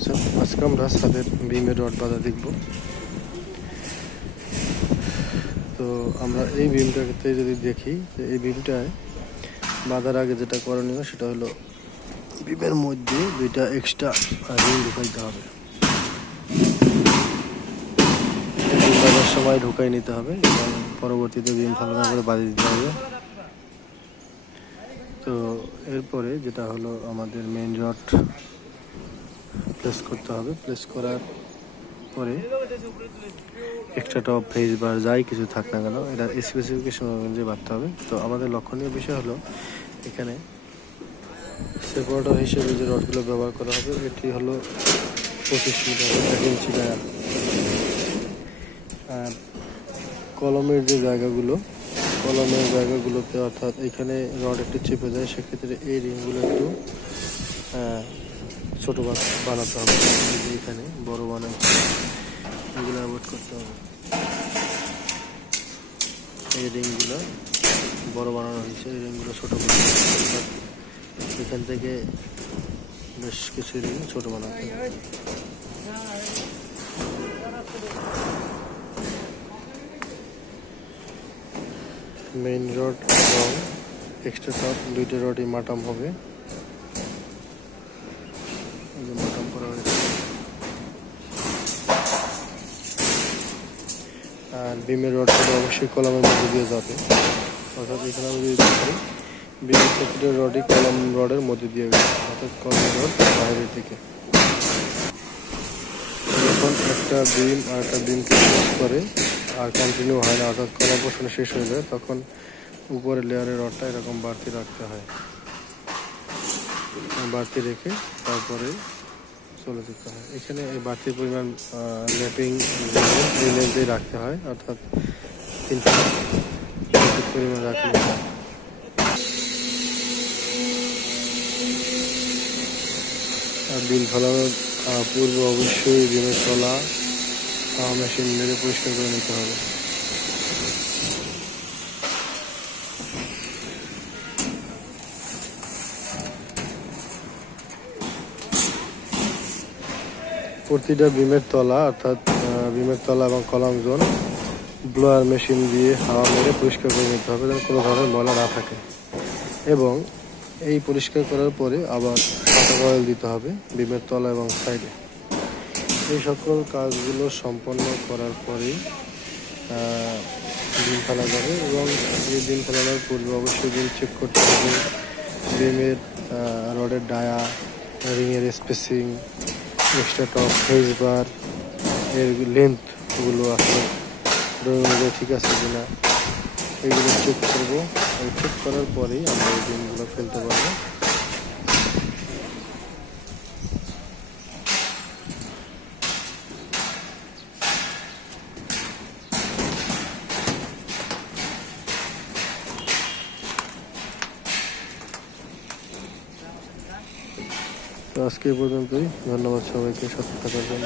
আছেন। আজকে আমরা ছাদের বিমের রড বাঁধা দেখব। তো আমরা এই বিমটাতে যদি দেখি, এই বিমটায় বাঁধার আগে যেটা করণীয় সেটা হলো বিমের মধ্যে দুইটা এক্সট্রা রিং ঢুকাইতে হবে। বিম বাঁধার সময় ঢুকাই নিতে হবে এবং পরবর্তীতে বিম ফালানো করে বাঁধিয়ে দিতে হবে। তো এরপরে যেটা হলো আমাদের মেইন রড প্লেস করতে হবে। প্লেস করার পরে এক্সট্রা টপ ফেস বার যাই কিছু থাক না কেন এটা স্পেসিফিকেশন অনুযায়ী বাঁধতে হবে। তো আমাদের লক্ষণীয় বিষয় হলো এখানে সেপারেটর হিসেবে যে রডগুলো ব্যবহার করা হবে এটি হলো 25 মিটার 1 ইঞ্চি ডায়া। আর কলমের জায়গাগুলোতে অর্থাৎ এখানে রড একটু চেপে যায়, সেক্ষেত্রে এই রিংগুলো একটু ছোট বানাতে হবে। এখানে বড় বানাচ্ছে, এগুলো অ্যাভয়েড করতে হবে। এই রিংগুলো বড় বানানো হয়েছে, এই রিংগুলো ছোট বানানো হয়েছে। এখান থেকে বেশ কিছু রিং ছোট বানাতে হবে। মেইন রড এবং এক্সট্রা টপ দুইটা রডই মাটাম হবে। মাটাম করা হয়েছে। আর বিমের রডগুলো অবশ্যই কলমের মধ্যে দিয়ে যাবে, অর্থাৎ এখানে আমি যদি দেখি বিমের প্রতিটা রডই কলম রডের মধ্যে দিয়ে গেছে, অর্থাৎ কলম রড বাইরের দিকে। যখন একটা বিম আর একটা বিমকে ক্রস করে আর কন্টিনিউ হয় না, অর্থাৎ কলম পোর্শন শেষ হয়ে যায়, তখন উপরে লেয়ারের রডটা এরকম বাড়তি রাখতে হয়। বাড়তি রেখে তারপরে চলে যেতে হয়। এখানে এই বাড়তি পরিমাণ ল্যাপিং এই লেন্থেই রাখতে হয়, অর্থাৎ 3 ফুট পরিমাণ রাখলে আর বিম ফেলানোর পূর্বে অবশ্যই বিমের তলা মেশিন মেরে পরিষ্কার করে নিতে হবে। প্রতিটা বিমের তলা অর্থাৎ বিমের তলা এবং কলাম জোন ব্লোয়ার মেশিন দিয়ে হাওয়া মেরে পরিষ্কার করে নিতে হবে, যেন কোনো ধরনের ময়লা না থাকে। এবং এই পরিষ্কার করার পরে আবার সাদা অয়েল দিতে হবে বিমের তলা এবং সাইডে। এই সকল কাজগুলো সম্পন্ন করার পরেই বিম ফেলা যাবে। এবং এই বিম ফেলানোর পূর্বে অবশ্যই বিম চেক করতে হবে, বিমের রডের ডায়া, রিংয়ের spacing, extra top face bar এর লেন্থগুলো আসলে ড্রয়িং অনুযায়ী ঠিক আছে কিনা এইগুলো চেক করবো। চেক করার পরেই আমরা এই বিমগুলো ফেলতে পারবো। তো আজকে এই পর্যন্তই। ধন্যবাদ সবাইকে সাথে থাকার জন্য।